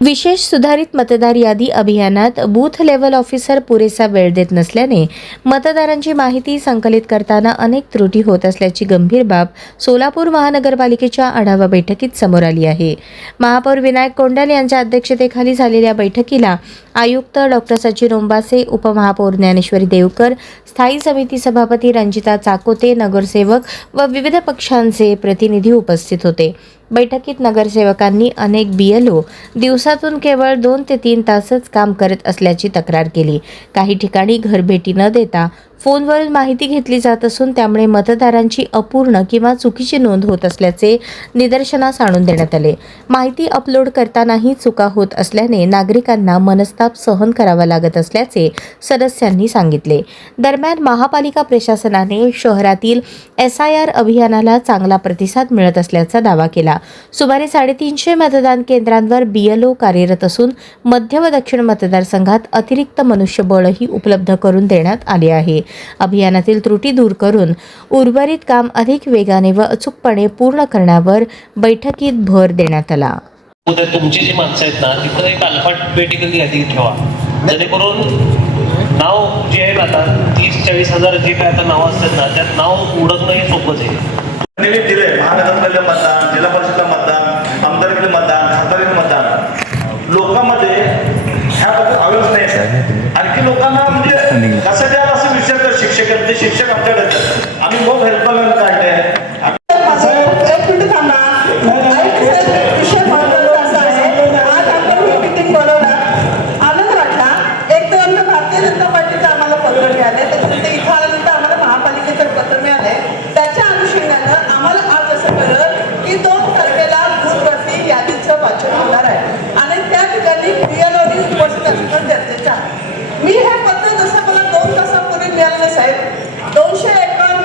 विशेष सुधारित मतदार यादी अभियानात बूथ लेव्हल ऑफिसर पुरेसा वेळ देत नसल्याने मतदारांची माहिती संकलित करताना अनेक त्रुटी होत असल्याची गंभीर बाब सोलापूर महानगरपालिकेच्या आढावा बैठकीत समोर आली आहे. महापौर विनायक कोंडाल यांच्या अध्यक्षतेखाली झालेल्या बैठकीला आयुक्त डॉक्टर सचिन ओंबासे, उपमहापौर ज्ञानेश्वरी देवकर, स्थायी समिती सभापती रंजिता चाकोते, नगरसेवक व विविध पक्षांचे प्रतिनिधी उपस्थित होते. बैठकीत नगरसेवकांनी अनेक BLO दिवसातून केवळ 2 ते 3 तासच काम करत असल्याची तक्रार केली. काही ठिकाणी घरभेटी न देता फोनवरून माहिती घेतली जात असून त्यामुळे मतदारांची अपूर्ण किंवा चुकीची नोंद होत असल्याचे निदर्शनास आणून देण्यात आले. माहिती अपलोड करतानाही चुका होत असल्याने नागरिकांना मनस्ताप सहन करावा लागत असल्याचे सदस्यांनी सांगितले. दरम्यान महापालिका प्रशासनाने शहरातील SIR अभियानाला चांगला प्रतिसाद मिळत असल्याचा दावा केला. सुमारे 350 मतदान केंद्रांवर BLO कार्यरत असून मध्य व दक्षिण मतदारसंघात अतिरिक्त मनुष्यबळही उपलब्ध करून देण्यात आले आहे. अभियानातील त्रुटी दूर करून उर्वरित काम अधिक वेगाने व अचूकपणे पूर्ण करण्यावर बैठकीत भर देण्यात आला. तुमची जी माणसं आहेत ना, तिथं एक अल्फाबेटिकल यादी ठेवा, जेणेकरून नाव जे आहे आता 30-40 हजार जे काय आता नाव असतात ना, त्यात नाव उडकणं हे सोपंच आहे. दिले महानगरपालिका मतदान, जिल्हा परिषद मतदान, आमदारकीचे मतदान, खासदारकीचे मतदान, लोकांमध्ये ह्याबद्दल अवेअरनेस नाही आहे. आणखी लोकांना म्हणजे कसं द्याल असं विचारतात शिक्षक, ते शिक्षक आमच्याकडे येतात. आम्ही खूप हेल्पलाईन काढले आहे. मी हे पत्र जसं मला 2 तासापूर्वी मिळालं साहेब, 251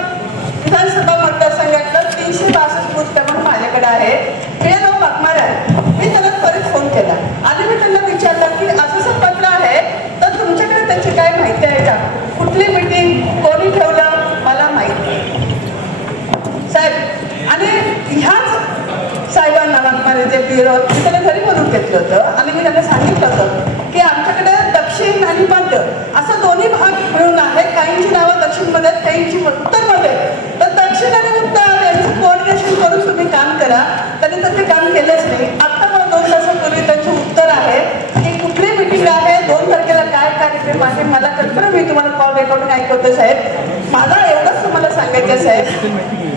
विधानसभा मतदारसंघातलं 362 बूथ क्रमांक माझ्याकडे आहे. BLO वाकमार आहे. मी त्याला परत फोन केला आणि मी त्यांना विचारलं की असं पत्र आहे तर तुमच्याकडे त्याची काय माहिती आहे का, कुठली मीटिंग कोणी ठेवलं मला माहिती साहेब. आणि ह्याच साहेबांना वाकमारे जे BLO मी त्याला घरी बोलून घेतलं होतं आणि मी त्यांना सांगितलं होतं की आमच्याकडे दक्षिण आणि मध्य असं दोन्ही भाग मिळून आहे. काहींची नावं दक्षिणमध्ये आहेत, काहींची उत्तरमध्ये. तर दक्षिण आणि उत्तर यांचं कोऑर्डिनेशन करून तुम्ही काम करा. त्यांनी तर ते काम केलंच नाही. आता मला 2 तासापूर्वी त्यांचे उत्तर आहे की कुठली मिटिंग आहे, 2 तारखेला काय कार्यक्रम आहे. मला कल्पना, मी तुम्हाला कॉल रेकॉर्डिंग ऐकवते साहेब. मला एवढंच तुम्हाला सांगायचं साहेब,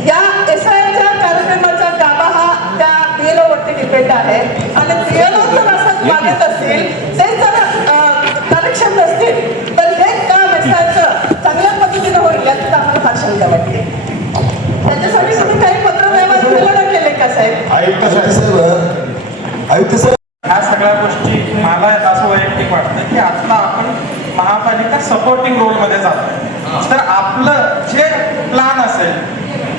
या SIRच्या कार्यक्रमाचा गाभा हा त्या BLO वरती डिपेंड आहे. आणि BLO जर असं मागत असतील, ते जर कार्यक्षम नसतील तर हे काम SIRचं चांगल्या पद्धतीने होईल याची आम्हाला फार शंका वाटते. त्याच्यासाठी तुम्ही काही पत्र व्यवहार केले का साहेब? आयुक्त साहेब, ह्या सगळ्या गोष्टी मला असं वैयक्तिक वाटतं की आता आपण महापालिका सपोर्टिंग रोलमध्ये जातो. तर आपलं जे प्लॅन असेल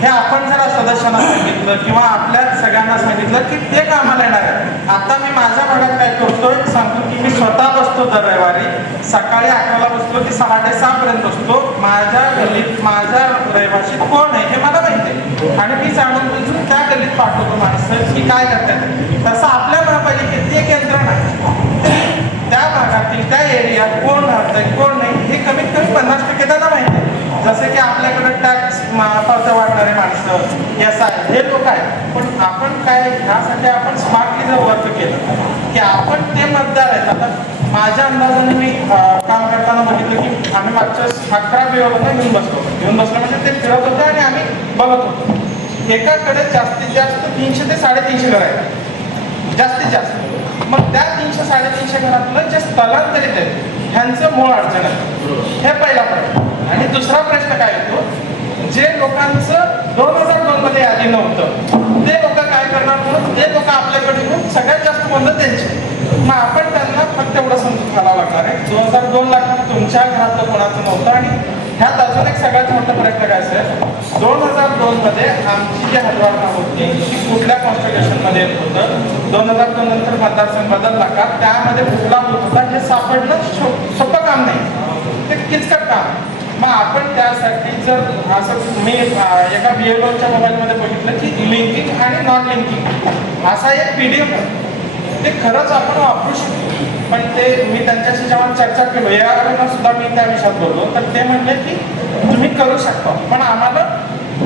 हे आपण जरा सदस्यांना सांगितलं किंवा आपल्या सगळ्यांना सांगितलं की ते कामाला येणार आहे. आता मी माझ्या भागात काय करतोय सांगतो की मी स्वतः बसतो दर रविवारी सकाळी 11ला बसतो की 6:30 पर्यंत बसतो. माझ्या गल्लीत माझ्या रहिवासी कोण आहे हे मला माहिती आहे आणि मी जाणून बुजून त्या गल्लीत पाठवतो माणसं की काय करतात. तसं आपल्या महापालिकेत एक यंत्रणा आहे, त्या भागातील त्या एरियात कोण राहतंय कोण नाही हे कमीत कमी 50% त्यांना माहिती आहे. जसे की आपल्याकडे टॅक्स पावत्या वाढणारे माणसं हे लोक आहेत. पण आपण काय ह्यासाठी आपण स्मार्टली जर वर्क केलं की आपण ते मतदार आहेत. आता माझ्या अंदाजाने मी काम करताना बघितलं की आम्ही मागच्या 11 BLOना घेऊन बसलो म्हणजे ते फिरत होते आणि आम्ही बघत होतो. एकाकडे जास्तीत जास्त 300 ते 350 घर आहेत जास्तीत जास्त. मग त्या 300-350 घरातलं जे स्थलांतरित आहेत ह्यांचं मूळ अडचण आहे. हे पहिला प्रश्न. आणि दुसरा प्रश्न काय येतो, जे लोकांचं 2002 मध्ये यादी नव्हतं ते लोक काय करणार, म्हणून ते लोक आपल्याकडे येऊन सगळ्यात जास्त बंद त्यांचे. मग आपण त्यांना फक्त एवढं समजून घालावं लागणार आहे 2002 ला तुमच्या घरातलं कोणाचं नव्हतं. आणि ह्यात अजून एक सगळ्यात मोठा प्रश्न काय असेल, 2002 मध्ये आमची जी हलवारणा होती ती कुठल्या कॉन्स्टिट्यूशनमध्ये येत होतं, 2002 नंतर मतदारसंघ बदलला का, त्यामध्ये कुठला होत होता हे सापडणं सोपं काम नाही, ते किचकट काम. मग आपण त्यासाठी जर असं मी एका BLOच्या मोबाईलमध्ये बघितलं की लिंकिंग आणि नॉन लिंकिंग असा एक PDF ते खरंच आपण वापरू शकतो. पण ते मी त्यांच्याशी जेव्हा चर्चा केलो यावेळेला सुद्धा मी त्या विषयात बोललो तर ते म्हणले की तुम्ही करू शकता पण आम्हाला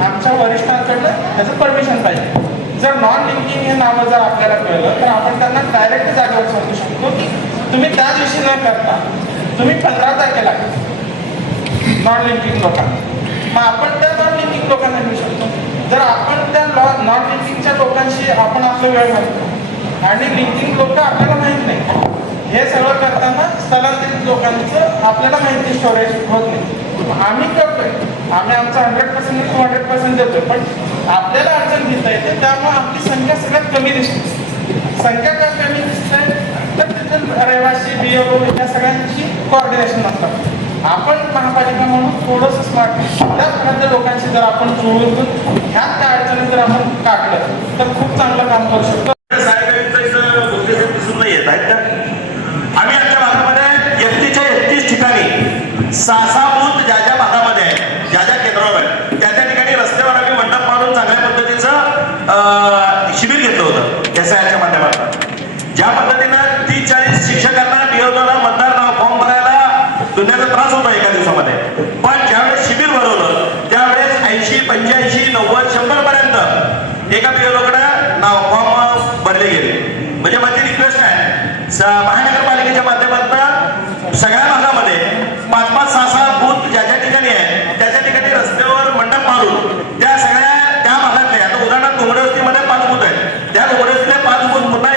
आमच्या वरिष्ठांकडनं त्याचं परमिशन पाहिजे. जर नॉन लिंकिंग हे नावं जर आपल्याला कळलं तर आपण त्यांना डायरेक्ट जागेवर सांगू शकतो की तुम्ही त्या दिवशी न करता तुम्ही 15 तारखेला नॉन लिंकिंग लोकांना मग आपण त्या नॉन लिंकिंग लोकांना घेऊ शकतो. जर आपण त्या नॉन लिंकिंगच्या लोकांशी आपण आपला वेळ घालतो आणि लिंकिंग लोक आपल्याला माहीत नाही हे सगळं करताना स्थलांतरित लोकांचं आपल्याला माहिती स्टोरेज होत नाही. आम्ही करतोय आम्ही आमचा 100% 200% देतोय पण आपल्याला अडचण घेता येते त्यामुळे आपली संख्या सगळ्यात कमी दिसते. संख्या का कमी दिसते तर तिथे रहिवासी BLO या सगळ्यांची कोऑर्डिनेशन नसतात. आपण महापालिका म्हणून थोडंसं स्मार्ट त्या घरातल्या लोकांशी जर आपण जुळवून ह्यात त्या अडचणी जर आपण काढलं तर खूप चांगलं काम करू शकतो. दिसून नाही येत आहेत का? आम्ही आमच्या भागामध्ये 31 ठिकाणी 6 बूथ ज्या ज्या भागामध्ये आहेत ज्या ज्या केंद्रावर आहेत त्या ठिकाणी रस्त्यावर आम्ही मंडप मारून चांगल्या पद्धतीचं शिबिर घेतलं होतं SIच्या माध्यमातून. ज्या पद्धतीनं 30-40 शिक्षकांना BLOला मतदार नाव फॉर्म भरायला दुनियाचा त्रास होता एका दिवसामध्ये पण ज्यावेळेस शिबिर भरवलं त्यावेळेस 80, 85, 90, 100 पर्यंत एका BLOकडे नाव फॉर्म भरले गेले. म्हणजे माझी रिक्वेस्ट आहे महानगरपालिकेच्या माध्यमातून सगळ्या भागामध्ये 5-5, 6-6 बूथ ज्या ज्या ठिकाणी आहे त्या ठिकाणी रस्त्यावर मंडप मारून त्या सगळ्या त्या भागातले आता उदाहरणार्थ घोंगडे वस्तीमध्ये 5 बूथ आहेत त्या घोंगडे वस्तीतले 5 बूथ पुन्हा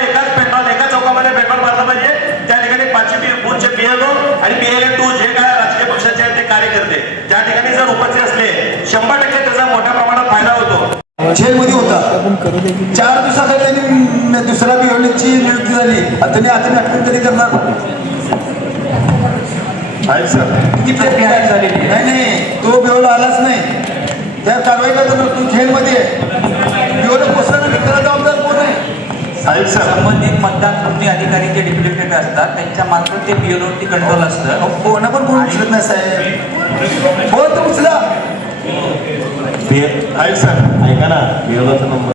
एका चौकामध्ये पेट्रोल मारलं पाहिजे. त्या ठिकाणी 5 बूथचे BLO आणि PLA2 जे काय राजकीय पक्षाचे आहेत ते कार्यकर्ते त्या ठिकाणी जर उपस्थित असले 100% त्याचा मोठ्या प्रमाणात फायदा होतो. जेलमध्ये होता 4 दिवसाखाली त्यांनी दुसऱ्या बिहोलीची नियुक्ती झाली त्यांनी आता नाटक कधी करणार आहे सर नाही नाही तो बिहोल आलाच नाही त्या कारवाई करतो तू जेलमध्ये बिहोल पोचला त्याला जबाबदार कोण आहे? संबंधित मतदान नोंदणी अधिकारी जे डेप्युटेड असतात त्यांच्या मार्फत ते BLOवरती कंट्रोल असतं. कोणा पण कोण उचलत नाही साहेब फोन तर उचला आहे सर ऐका ना BLOचा नंबर